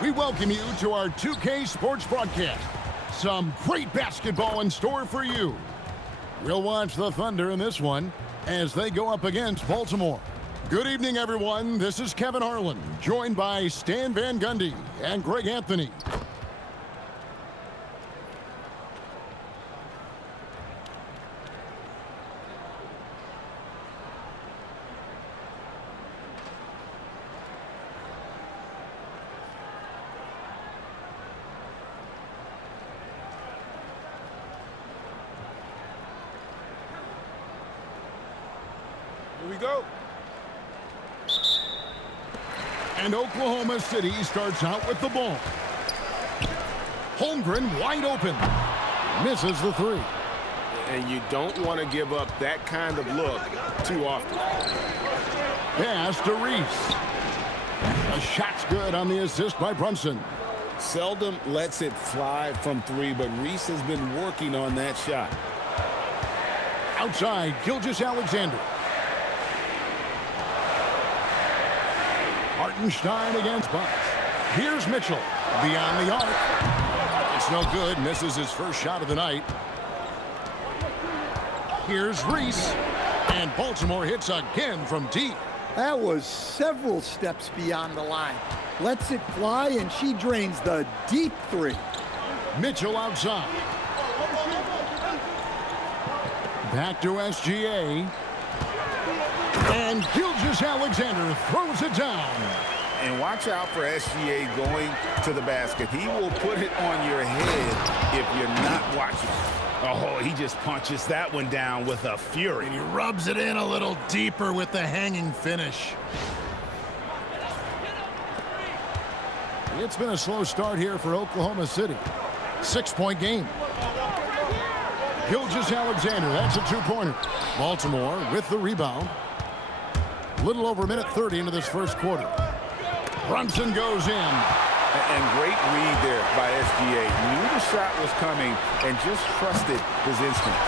We welcome you to our 2K Sports broadcast. Some great basketball in store for you. We'll watch the Thunder in this one as they go up against Baltimore. Good evening, everyone. This is Kevin Harlan, joined by Stan Van Gundy and Greg Anthony. Here we go. And Oklahoma City starts out with the ball. Holmgren wide open. Misses the three. And you don't want to give up that kind of look too often. Pass to Reese. The shot's good on the assist by Brunson. Seldom lets it fly from three, but Reese has been working on that shot. Outside, Gilgeous-Alexander. Hartenstein against Bucks. Here's Mitchell. Beyond the arc. It's no good. Misses his first shot of the night. Here's Reese. And Baltimore hits again from deep. That was several steps beyond the line. Lets it fly, and she drains the deep three. Mitchell outside. Back to SGA. And Gilgeous-Alexander throws it down. And watch out for SGA going to the basket. He will put it on your head if you're not watching. Oh, he just punches that one down with a fury. And he rubs it in a little deeper with the hanging finish. It's been a slow start here for Oklahoma City. 6-point game. Gilgeous-Alexander, that's a two-pointer. Baltimore with the rebound. Little over a minute 30 into this first quarter. Brunson goes in. And great read there by SGA. Knew the shot was coming and just trusted his instinct.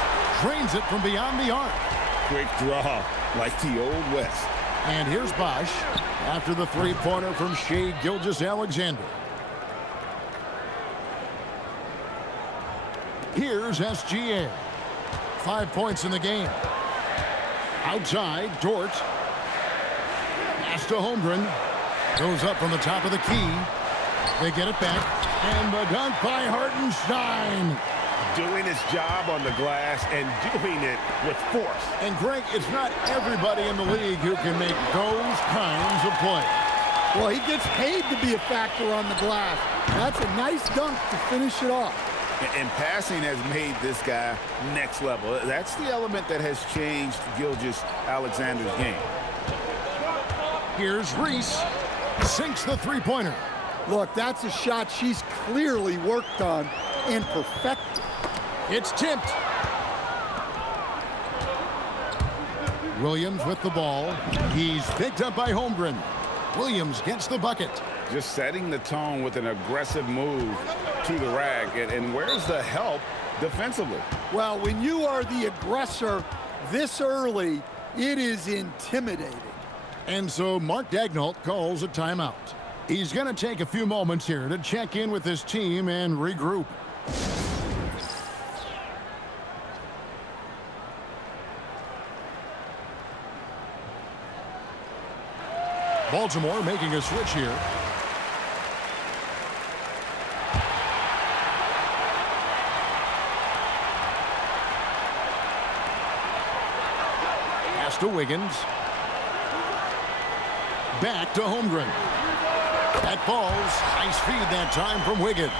Drains it from beyond the arc. Quick draw, like the old West. And here's Bosch after the three-pointer from Shai Gilgeous-Alexander. Here's SGA. 5 points in the game. Outside, Dort. Pass to Holmgren. Goes up from the top of the key. They get it back. And the dunk by Hartenstein. Doing his job on the glass and doing it with force. And Greg, it's not everybody in the league who can make those kinds of plays. Well, he gets paid to be a factor on the glass. That's a nice dunk to finish it off. And passing has made this guy next level. That's the element that has changed Gilgeous-Alexander's game. Here's Reese. Sinks the three-pointer. Look, that's a shot she's clearly worked on and perfected. It's tipped. Williams with the ball. He's picked up by Holmgren. Williams gets the bucket. Just setting the tone with an aggressive move to the rack. And where's the help defensively? Well, when you are the aggressor this early, it is intimidating. And so Mark Daigneault calls a timeout. He's going to take a few moments here to check in with his team and regroup. Baltimore making a switch here. Pass to Wiggins. Back to Holmgren. That falls. Nice feed that time from Wiggins.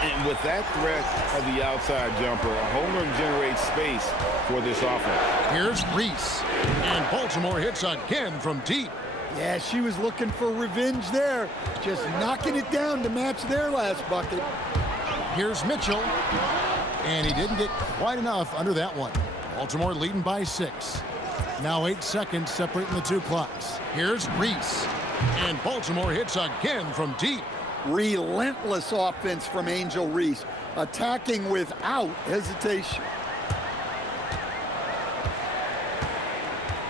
And with that threat of the outside jumper, Holmgren generates space for this offense. Here's Reese. And Baltimore hits again from deep. Yeah, she was looking for revenge there. Just knocking it down to match their last bucket. Here's Mitchell. And he didn't get quite enough under that one. Baltimore leading by 6. Now 8 seconds separating the two clocks. Here's Reese. And Baltimore hits again from deep. Relentless offense from Angel Reese, attacking without hesitation.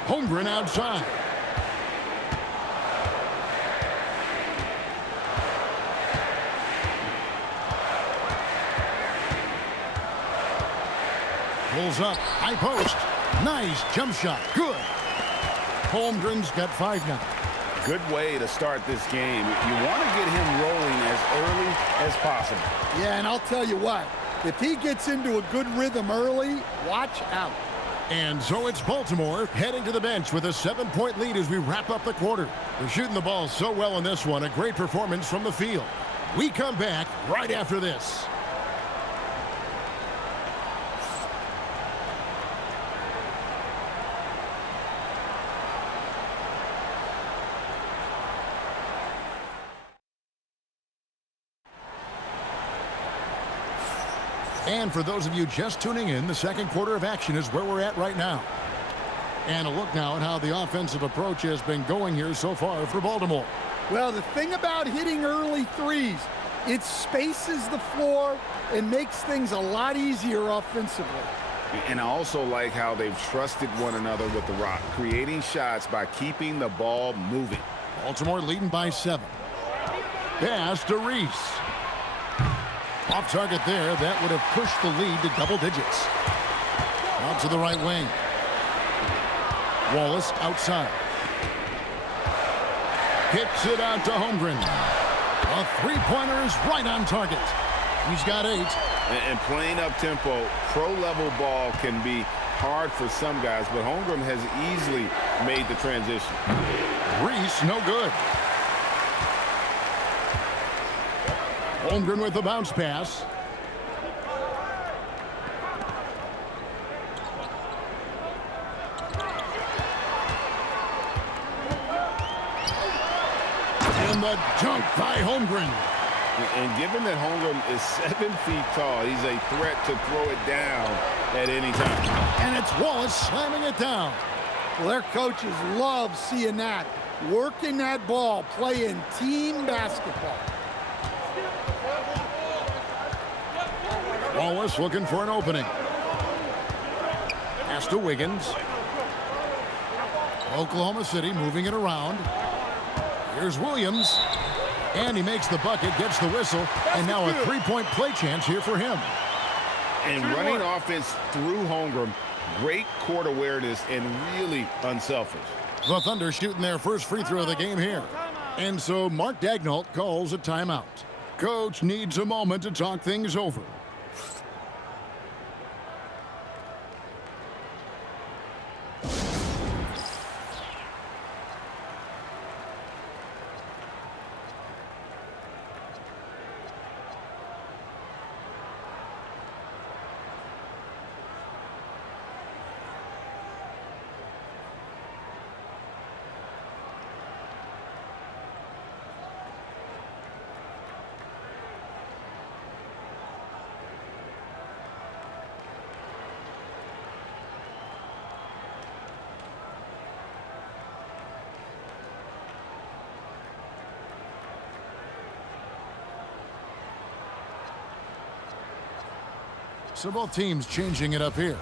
Holmgren outside. Pulls up. High post. Nice jump shot. Good. Holmgren's got 5 now. Good way to start this game. You want to get him rolling as early as possible. Yeah, and I'll tell you what. If he gets into a good rhythm early, watch out. And so it's Baltimore heading to the bench with a 7-point lead as we wrap up the quarter. They're shooting the ball so well in this one. A great performance from the field. We come back right after this. And for those of you just tuning in, the second quarter of action is where we're at right now. And a look now at how the offensive approach has been going here so far for Baltimore. Well, the thing about hitting early threes, it spaces the floor and makes things a lot easier offensively. And I also like how they've trusted one another with the rock, creating shots by keeping the ball moving. Baltimore leading by 7. Pass to Reese. Off target there. That would have pushed the lead to double digits. Out to the right wing. Wallace outside. Kicks it out to Holmgren. A three-pointer is right on target. He's got 8. And playing up-tempo, pro-level ball can be hard for some guys, but Holmgren has easily made the transition. Reese, no good. Holmgren with the bounce pass. And the dunk by Holmgren. And given that Holmgren is 7 feet tall, he's a threat to throw it down at any time. And it's Wallace slamming it down. Well, their coaches love seeing that. Working that ball, playing team basketball. Wallace looking for an opening. Pass to Wiggins. Oklahoma City moving it around. Here's Williams. And he makes the bucket, gets the whistle, and now a three-point play chance here for him. And running offense through Holmgren, great court awareness and really unselfish. The Thunder shooting their first free throw of the game here. And so Mark Daigneault calls a timeout. Coach needs a moment to talk things over. So both teams changing it up here.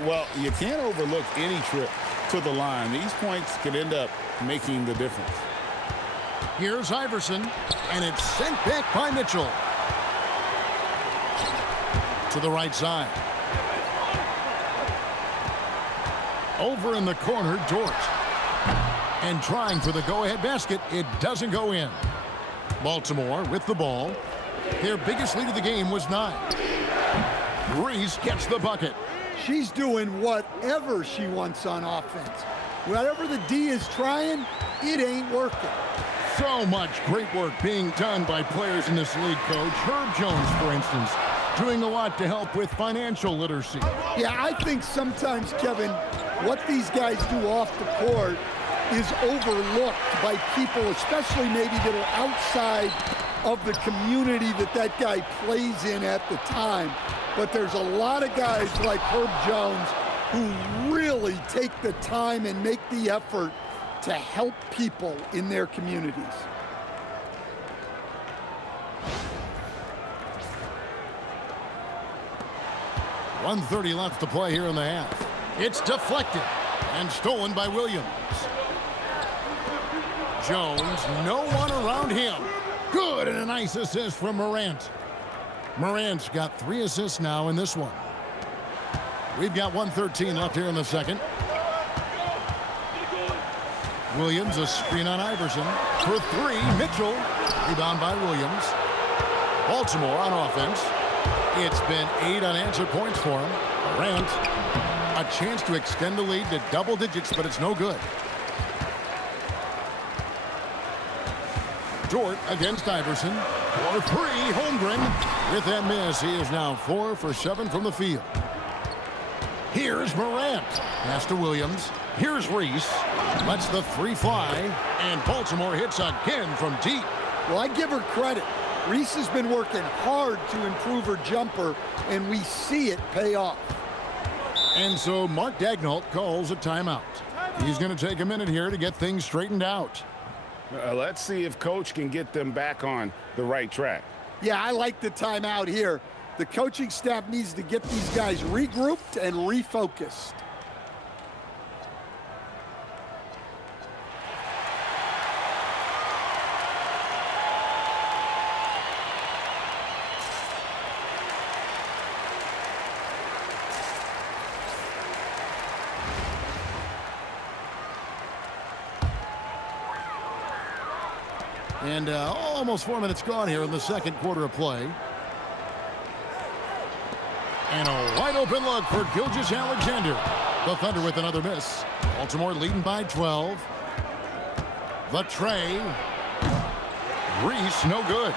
Well, you can't overlook any trip to the line. These points could end up making the difference. Here's Iverson, and it's sent back by Mitchell. To the right side. Over in the corner, Dort. And trying for the go-ahead basket, it doesn't go in. Baltimore with the ball. Their biggest lead of the game was 9. Reese gets the bucket. She's doing whatever she wants on offense. Whatever the D is trying, it ain't working. So much great work being done by players in this league, Coach. Herb Jones, for instance, doing a lot to help with financial literacy. Yeah, I think sometimes, Kevin, what these guys do off the court is overlooked by people, especially maybe that are outside of the community that guy plays in at the time. But there's a lot of guys like Herb Jones who really take the time and make the effort to help people in their communities. .130 left to play here in the half. It's deflected and stolen by Williams. Jones, no one around him. Good, and a nice assist from Morant. Morant's got 3 assists now in this one. We've got 1:13 left here in the second. Williams, a screen on Iverson. For 3, Mitchell. Rebound by Williams. Baltimore on offense. It's been 8 unanswered points for him. Morant, a chance to extend the lead to double digits, but it's no good. Dort against Iverson. For 3, Holmgren. With that miss, he is now 4 for 7 from the field. Here's Morant. Pass to Williams. Here's Reese. Lets the 3 fly. And Baltimore hits again from deep. Well, I give her credit. Reese has been working hard to improve her jumper, and we see it pay off. And so Mark Daigneault calls a timeout. He's going to take a minute here to get things straightened out. Let's see if Coach can get them back on the right track. Yeah, I like the timeout here. The coaching staff needs to get these guys regrouped and refocused. And almost 4 minutes gone here in the second quarter of play. And a wide open look for Gilgeous-Alexander. The Thunder with another miss. Baltimore leading by 12. The tray. Reese, no good.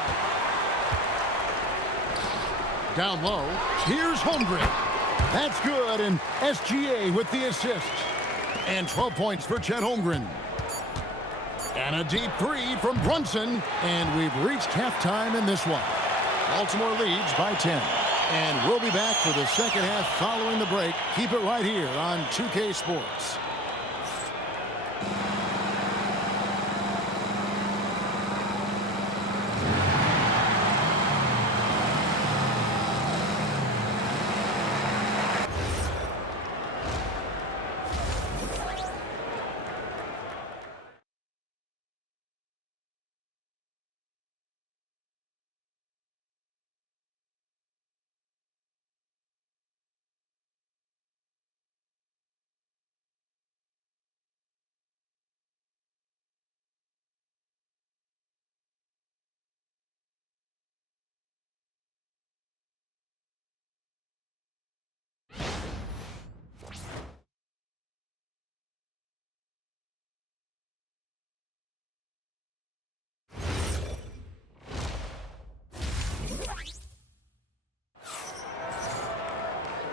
Down low. Here's Holmgren. That's good, and SGA with the assist. And 12 points for Chet Holmgren. And a deep 3 from Brunson. And we've reached halftime in this one. Baltimore leads by 10. And we'll be back for the second half following the break. Keep it right here on 2K Sports.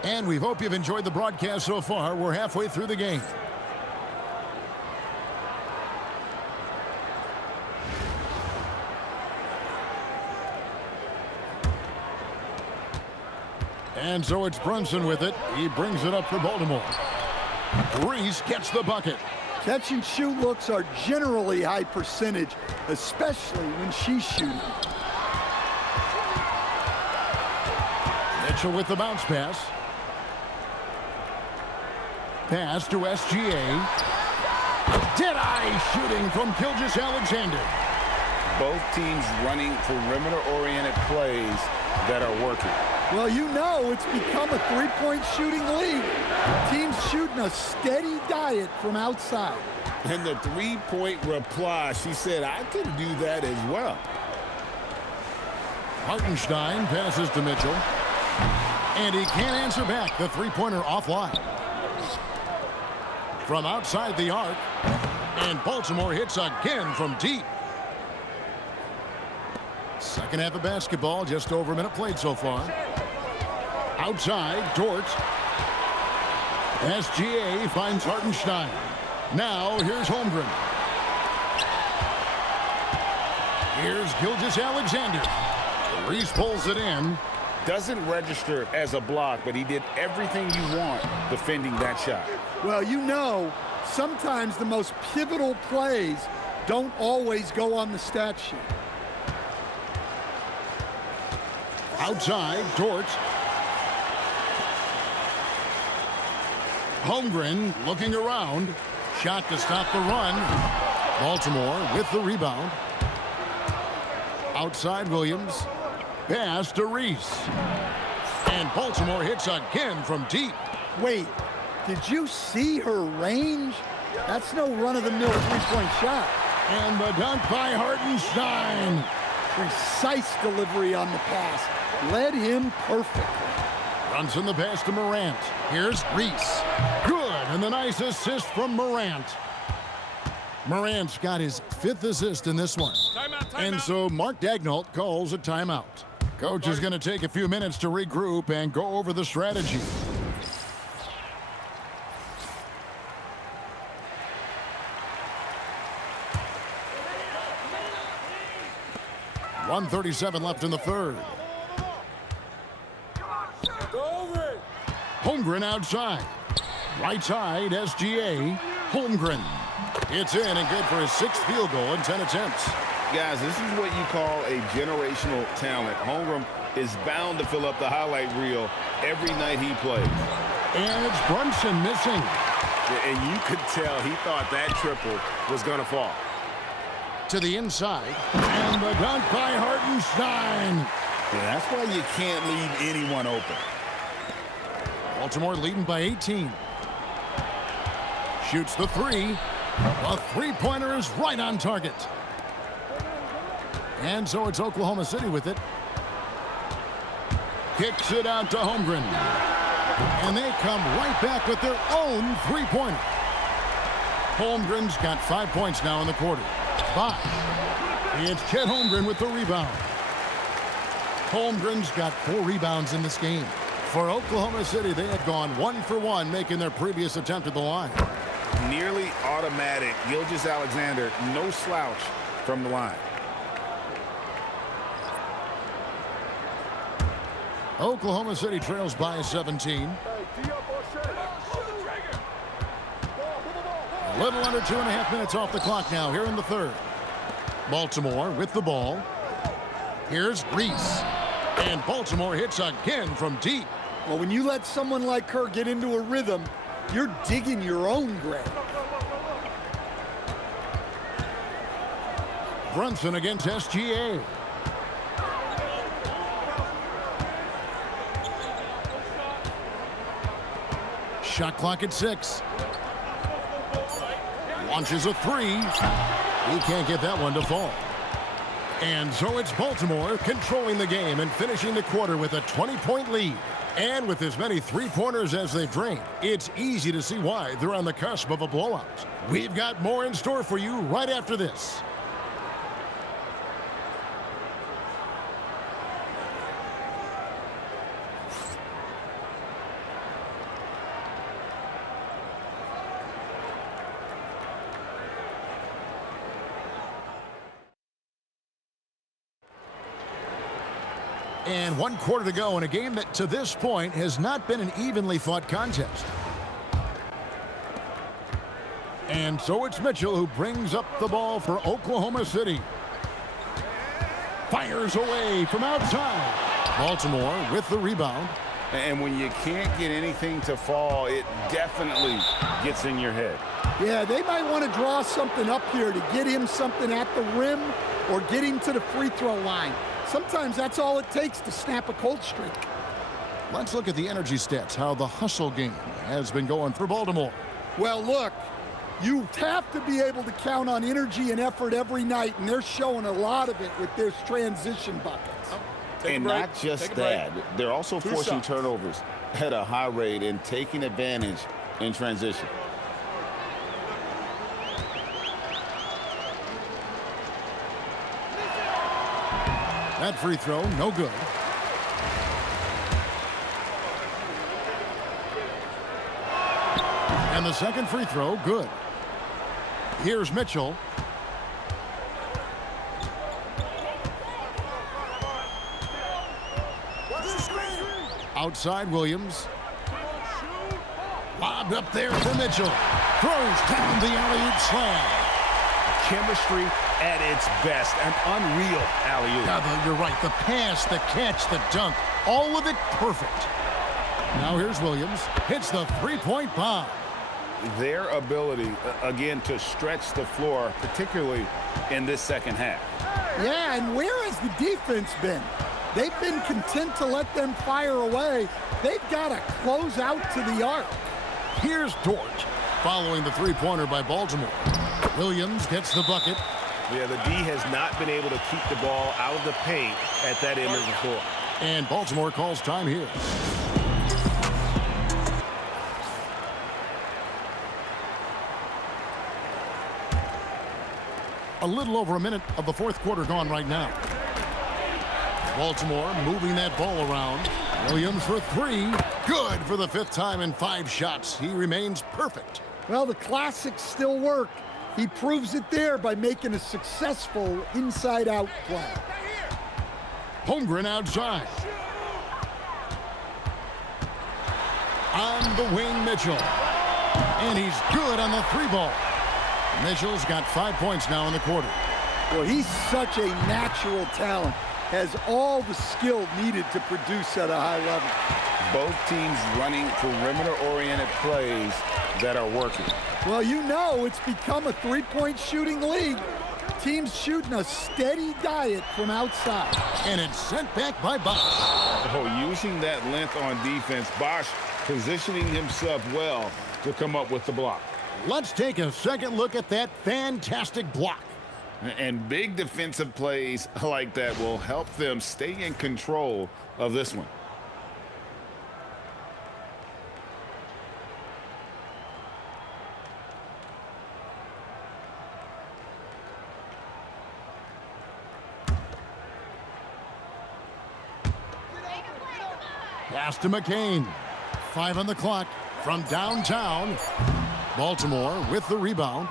And we hope you've enjoyed the broadcast so far. We're halfway through the game. And so it's Brunson with it. He brings it up for Baltimore. Reese gets the bucket. Catch and shoot looks are generally high percentage, especially when she's shooting. Mitchell with the bounce pass. Pass to SGA. Dead-eye shooting from Gilgeous-Alexander. Both teams running perimeter-oriented plays that are working. Well, you know it's become a three-point shooting league. Teams shooting a steady diet from outside. And the three-point reply, she said, I can do that as well. Hartenstein passes to Mitchell. And he can't answer back. The three-pointer offline. From outside the arc. And Baltimore hits again from deep. Second half of basketball, just over a minute played so far. Outside, Dort. SGA finds Hartenstein. Now, here's Holmgren. Here's Gilgeous-Alexander. Reese pulls it in. Doesn't register as a block, but he did everything you want defending that shot. Well, you know, sometimes the most pivotal plays don't always go on the stat sheet. Outside, Dort. Holmgren looking around. Shot to stop the run. Baltimore with the rebound. Outside Williams. Pass to Reese. And Baltimore hits again from deep. Wait, did you see her range? That's no run-of-the-mill three-point shot. And the dunk by Hartenstein. Precise delivery on the pass. Led him perfectly. Brunson the pass to Morant. Here's Reese. Good, and the nice assist from Morant. Morant's got his 5th assist in this one. And so Mark Daigneault calls a timeout. Coach is going to take a few minutes to regroup and go over the strategy. .137 left in the third. Holmgren outside. Right side, SGA. Holmgren. It's in and good for his 6th field goal in 10 attempts. Guys, this is what you call a generational talent. Holmgren is bound to fill up the highlight reel every night he plays. And it's Brunson missing. And you could tell he thought that triple was going to fall. To the inside. And the dunk by Hartenstein. Yeah, that's why you can't leave anyone open. Baltimore leading by 18. Shoots the 3. A three-pointer is right on target. And so it's Oklahoma City with it. Kicks it out to Holmgren. And they come right back with their own three-pointer. Holmgren's got 5 points now in the quarter. 5. It's Chet Holmgren with the rebound. Holmgren's got 4 rebounds in this game. For Oklahoma City, they had gone 1 for 1, making their previous attempt at the line. Nearly automatic. Gilgeous-Alexander, no slouch from the line. Oklahoma City trails by 17. A little under 2.5 minutes off the clock now here in the third. Baltimore with the ball. Here's Reese. And Baltimore hits again from deep. Well, when you let someone like her get into a rhythm, you're digging your own grave. Brunson against SGA. Shot clock at 6. Launches a 3. He can't get that one to fall. And so it's Baltimore controlling the game and finishing the quarter with a 20-point lead. And with as many three-pointers as they've drained, it's easy to see why they're on the cusp of a blowout. We've got more in store for you right after this. And 1 quarter to go in a game that to this point has not been an evenly fought contest. And so it's Mitchell who brings up the ball for Oklahoma City. Fires away from outside. Baltimore with the rebound. And when you can't get anything to fall, it definitely gets in your head. Yeah, they might want to draw something up here to get him something at the rim or get him to the free throw line. Sometimes that's all it takes to snap a cold streak. Let's look at the energy stats, how the hustle game has been going for Baltimore. Well, look, you have to be able to count on energy and effort every night, and they're showing a lot of it with their transition buckets. And not just that, they're also forcing turnovers at a high rate and taking advantage in transition. That free throw, no good. And the second free throw, good. Here's Mitchell. Outside Williams. Lobbed up there for Mitchell. Throws down the alley-oop slam. Chemistry at its best. An unreal alley-oop. Yeah, you're right. The pass, the catch, the dunk, all of it perfect. Now here's Williams. Hits the three-point bomb. their ability, again, to stretch the floor, particularly in this second half. Yeah, and where has the defense been? They've been content to let them fire away. They've got to close out to the arc. Here's Dort following the three-pointer by Baltimore. Williams gets the bucket. Yeah, the D has not been able to keep the ball out of the paint at that end of the floor. And Baltimore calls time here. A little over a minute of the fourth quarter gone right now. Baltimore moving that ball around. Williams for three. Good for the fifth time in 5 shots. He remains perfect. Well, the classics still work. He proves it there by making a successful inside-out play. Holmgren outside. On the wing, Mitchell. And he's good on the 3-ball. Mitchell's got 5 points now in the quarter. Well, he's such a natural talent. Has all the skill needed to produce at a high level. Both teams running perimeter-oriented plays that are working. Well, you know it's become a three-point shooting league. Teams shooting a steady diet from outside. And it's sent back by Bosch. Oh, using that length on defense, Bosch positioning himself well to come up with the block. Let's take a second look at that fantastic block. And big defensive plays like that will help them stay in control of this one. Pass to McCain. 5 on the clock from downtown. Baltimore with the rebound.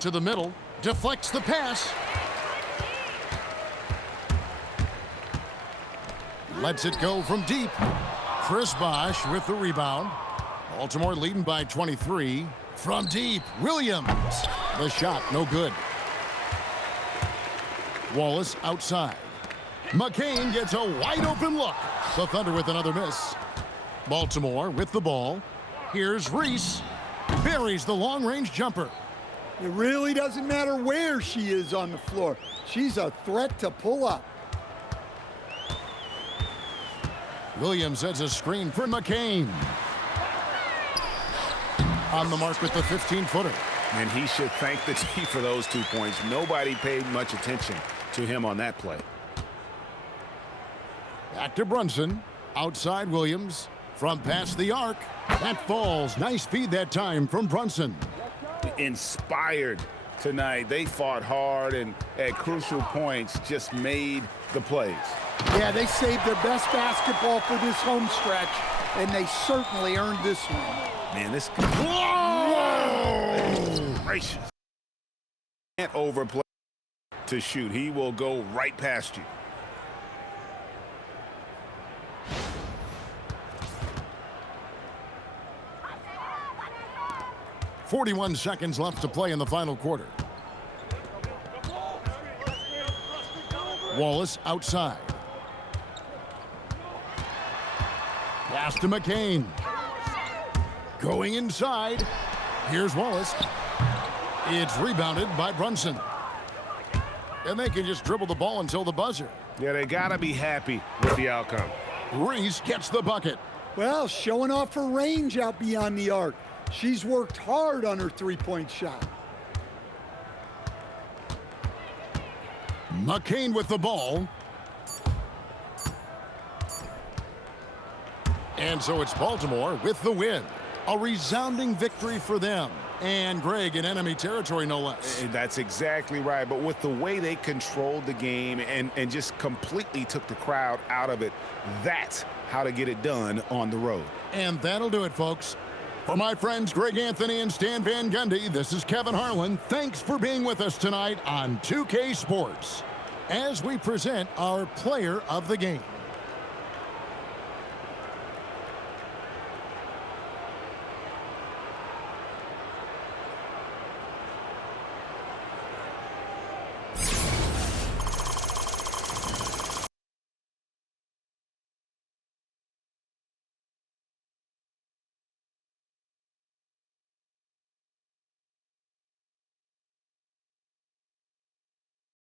To the middle. Deflects the pass. Lets it go from deep. Chris Bosch with the rebound. Baltimore leading by 23. From deep, Williams. The shot, no good. Wallace outside. McCain gets a wide open look. The Thunder with another miss. Baltimore with the ball. Here's Reese. Buries the long-range jumper. It really doesn't matter where she is on the floor. She's a threat to pull up. Williams sets a screen for McCain. On the mark with the 15-footer. And he should thank the D for those 2 points. Nobody paid much attention to him on that play. Back to Brunson. Outside Williams. From past the arc. That falls. Nice feed that time from Brunson. Inspired tonight. They fought hard and at crucial points just made the plays. Yeah, they saved their best basketball for this home stretch, and they certainly earned this one. Man, this... Whoa! Gracious. Can't overplay to shoot. He will go right past you. .41 seconds left to play in the final quarter. Wallace outside. Pass to McCain. Going inside. Here's Wallace. It's rebounded by Brunson. And they can just dribble the ball until the buzzer. Yeah, they got to be happy with the outcome. Reese gets the bucket. Well, showing off her range out beyond the arc. She's worked hard on her three-point shot. McCain with the ball. And so it's Baltimore with the win. A resounding victory for them. And Greg in enemy territory, no less. That's exactly right. But with the way they controlled the game and just completely took the crowd out of it, that's how to get it done on the road. And that'll do it, folks. For my friends Greg Anthony and Stan Van Gundy, this is Kevin Harlan. Thanks for being with us tonight on 2K Sports as we present our player of the game.